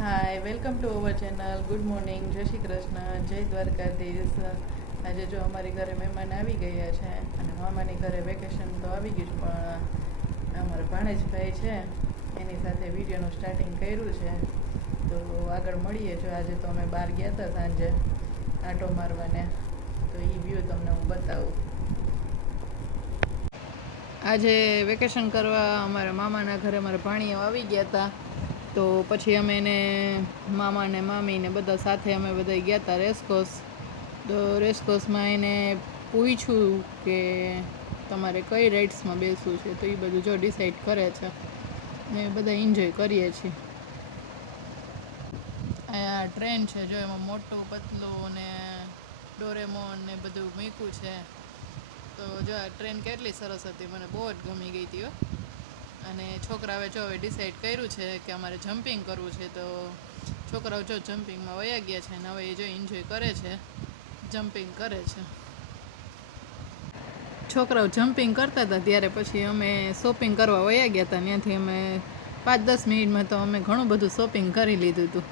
Hi, welcome to our channel. Good morning, જય શ્રી કૃષ્ણ, જય દ્વારકાધીશ. આજે જો અમારી ઘરે મહેમાન આવી ગયા છે અને મામાની ઘરે વેકેશન તો આવી ગયું છે, પણ અમારા ભાણેજભાઈ છે એની સાથે વિડીયોનું સ્ટાર્ટિંગ કર્યું છે. તો આગળ મળીએ. જો આજે તો અમે બહાર ગયા હતા સાંજે આંટો મારવાને, તો એ વ્યૂ તમને હું બતાવું. આજે વેકેશન કરવા અમારા મામાના ઘરે અમારા ભાણીઓ આવી ગયા હતા. તો પછી અમે એને મામા ને મામી ને બધા સાથે અમે બધા ગયા હતા રેસકોર્સ. તો રેસકોર્સમાં એને પૂછ્યું કે તમારે કઈ રાઇડ્સમાં બેસવું છે, તો એ બધું જો ડિસાઈડ કરે છે ને બધા એન્જોય કરીએ છીએ. અહીંયા ટ્રેન છે, જો એમાં મોટું પતલું ને ડોરેમોન ને બધું મૂક્યું છે. તો જો આ ટ્રેન કેટલી સરસ હતી, મને બહુ જ ગમી ગઈ હતી. અને છોકરાઓએ જો હવે ડિસાઈડ કર્યું છે કે અમારે જમ્પિંગ કરવું છે, તો છોકરાઓ જો જમ્પિંગમાં વયા ગયા છે અને હવે એ જો એન્જોય કરે છે, જમ્પિંગ કરે છે. છોકરાઓ જમ્પિંગ કરતા હતા ત્યારે પછી અમે શોપિંગ કરવા વયા ગયા હતા. ત્યાંથી અમે 5-10 મિનિટમાં તો અમે ઘણું બધું શોપિંગ કરી લીધું હતું.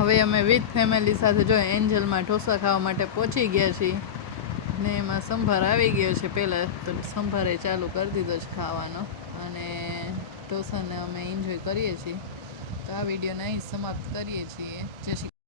હવે અમે વિથ ફેમિલી સાથે જો એન્જલમાં ઢોસા ખાવા માટે પહોંચી ગયા છીએ ને એમાં સંભાર આવી ગયો છે. પહેલાં તો સંભારે ચાલુ કરી દીધો છે ખાવાનો અને ઢોસાને અમે એન્જોય કરીએ છીએ. તો આ વિડીયોને અહીં સમાપ્ત કરીએ છીએ. જય શ્રી